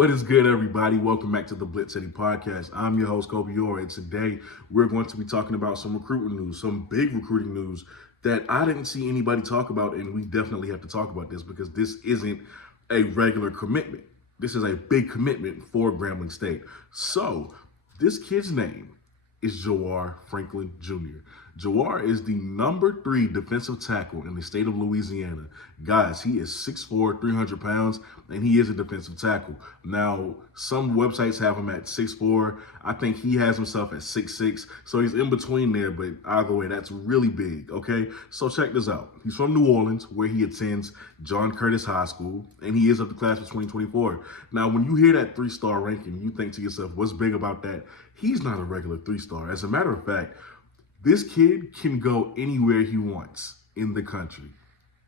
What is good, everybody? Welcome back to the BlitzCity Podcast. I'm your host, Jawhor, and today we're going to be talking about some recruiting news, some big recruiting news that I didn't see anybody talk about, and we definitely have to talk about this because this isn't a regular commitment. This is a big commitment for Grambling State. So, this kid's name is Jawhor Franklin Jr. Jawhor is the number 3 defensive tackle in the state of Louisiana. Guys, he is 6'4", 300 pounds, and he is a defensive tackle. Now, some websites have him at 6'4". I think he has himself at 6'6", so he's in between there, but either way, that's really big, okay? So check this out. He's from New Orleans, where he attends John Curtis High School, and he is of the class of 2024. Now, when you hear that 3-star ranking, you think to yourself, what's big about that? He's not a regular 3-star. As a matter of fact, this kid can go anywhere he wants in the country.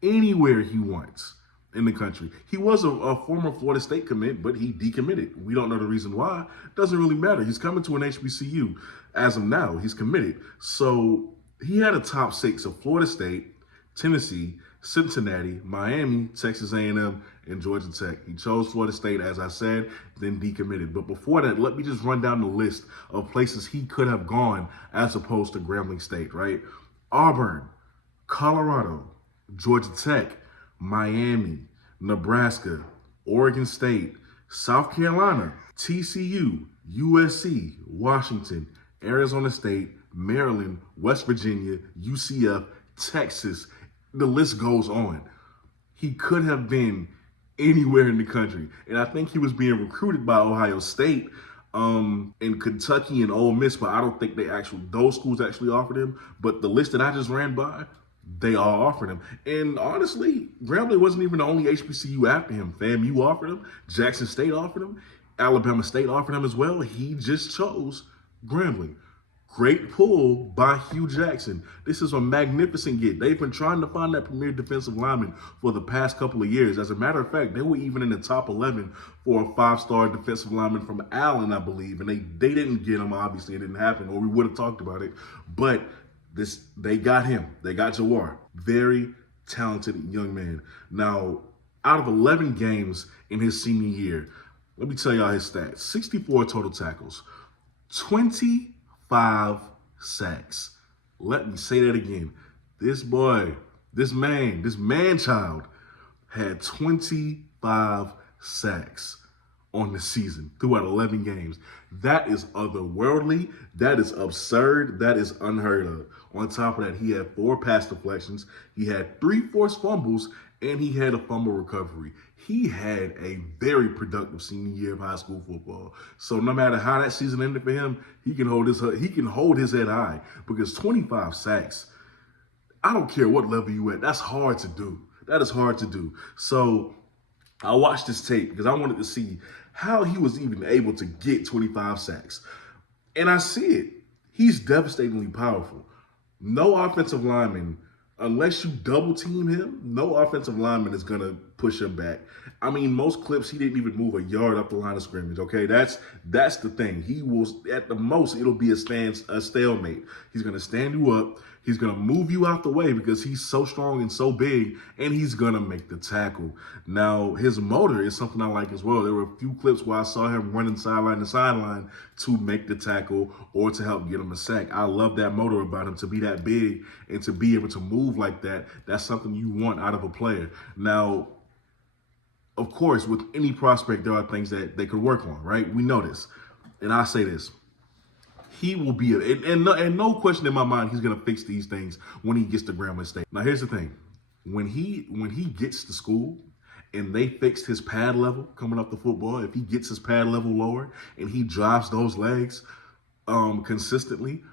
Anywhere he wants in the country. He was a former Florida State commit, but he decommitted. We don't know the reason why. Doesn't really matter. He's coming to an HBCU. As of now, he's committed. So he had a top 6 of Florida State, Tennessee, Cincinnati, Miami, Texas A&M, and Georgia Tech. He chose Florida State, as I said, then decommitted. But before that, let me just run down the list of places he could have gone as opposed to Grambling State, right? Auburn, Colorado, Georgia Tech, Miami, Nebraska, Oregon State, South Carolina, TCU, USC, Washington, Arizona State, Maryland, West Virginia, UCF, Texas. The list goes on. He could have been anywhere in the country. And I think he was being recruited by Ohio State and Kentucky and Ole Miss, but I don't think those schools actually offered him. But the list that I just ran by, they all offered him. And honestly, Grambling wasn't even the only HBCU after him. FAMU offered him. Jackson State offered him. Alabama State offered him as well. He just chose Grambling. Great pull by Hugh Jackson. This is a magnificent get. They've been trying to find that premier defensive lineman for the past couple of years. As a matter of fact, they were even in the top 11 for a 5-star defensive lineman from Allen, I believe. And they didn't get him, obviously. It didn't happen, or we would have talked about it. But they got him. They got Jawhor. Very talented young man. Now, out of 11 games in his senior year, let me tell y'all his stats. 64 total tackles. 25 sacks. Let me say that again. This man-child had 25 sacks on the season throughout 11 games. That is otherworldly. That is absurd. That is unheard of. On top of that, he had 4 pass deflections. He had 3 forced fumbles, and he had a fumble recovery. He had a very productive senior year of high school football. So no matter how that season ended for him, he can hold his head high, because 25 sacks, I don't care what level you at, that's hard to do. That is hard to do. So I watched this tape because I wanted to see how he was even able to get 25 sacks. And I see it. He's devastatingly powerful. No offensive lineman, unless you double team him, no offensive lineman is going to push him back. I mean, most clips, he didn't even move a yard up the line of scrimmage, okay? That's the thing. He will, at the most, it'll be a stalemate. He's going to stand you up. He's going to move you out the way because he's so strong and so big, and he's going to make the tackle. Now, his motor is something I like as well. There were a few clips where I saw him running sideline to sideline to make the tackle or to help get him a sack. I love that motor about him, to be that big and to be able to move like that. That's something you want out of a player. Now, of course, with any prospect, there are things that they could work on, right? We know this. And I say this. He will be, and no question in my mind, he's going to fix these things when he gets to Grambling State. Now, here's the thing. When he gets to school and they fixed his pad level coming up the football, if he gets his pad level lower and he drives those legs consistently,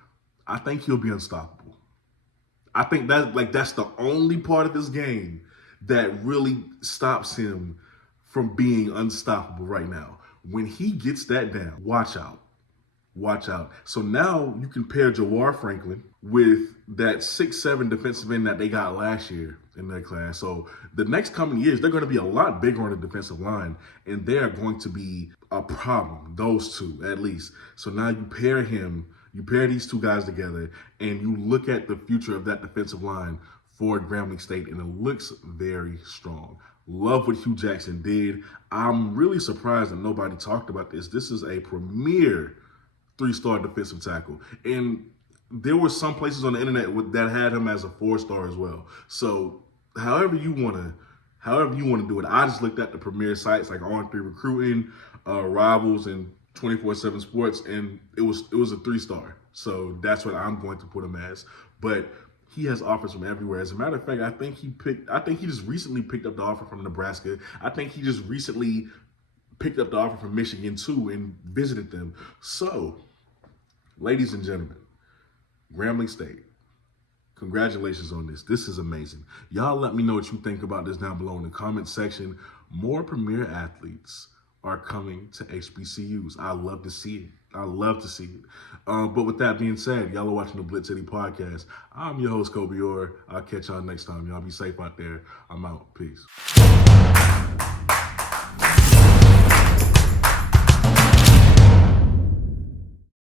I think he'll be unstoppable. I think that's the only part of his game that really stops him from being unstoppable right now. When he gets that down, watch out. Watch out. So now you can pair Jawhor Franklin with that 6'7" defensive end that they got last year in their class. So the next coming years, they're going to be a lot bigger on the defensive line, and they're going to be a problem, those two at least. So now you pair these two guys together, and you look at the future of that defensive line for Grambling State, and it looks very strong. Love what Hugh Jackson did. I'm really surprised that nobody talked about this. This is a premier 3-star defensive tackle. And there were some places on the internet that had him as a 4-star as well. So however you want to do it. I just looked at the premier sites like On3 Recruiting, Rivals, and 24/7 Sports, and it was a 3-star. So that's what I'm going to put him as. But he has offers from everywhere. As a matter of fact, I think he just recently picked up the offer from Nebraska. I think he just recently picked up the offer from Michigan too and visited them. So, ladies and gentlemen, Grambling State, congratulations on this. This is amazing. Y'all let me know what you think about this down below in the comment section. More premier athletes are coming to HBCUs. I love to see it. But with that being said, y'all are watching the BlitzCity Podcast. I'm your host, Jawhor. I'll catch y'all next time. Y'all be safe out there. I'm out. Peace.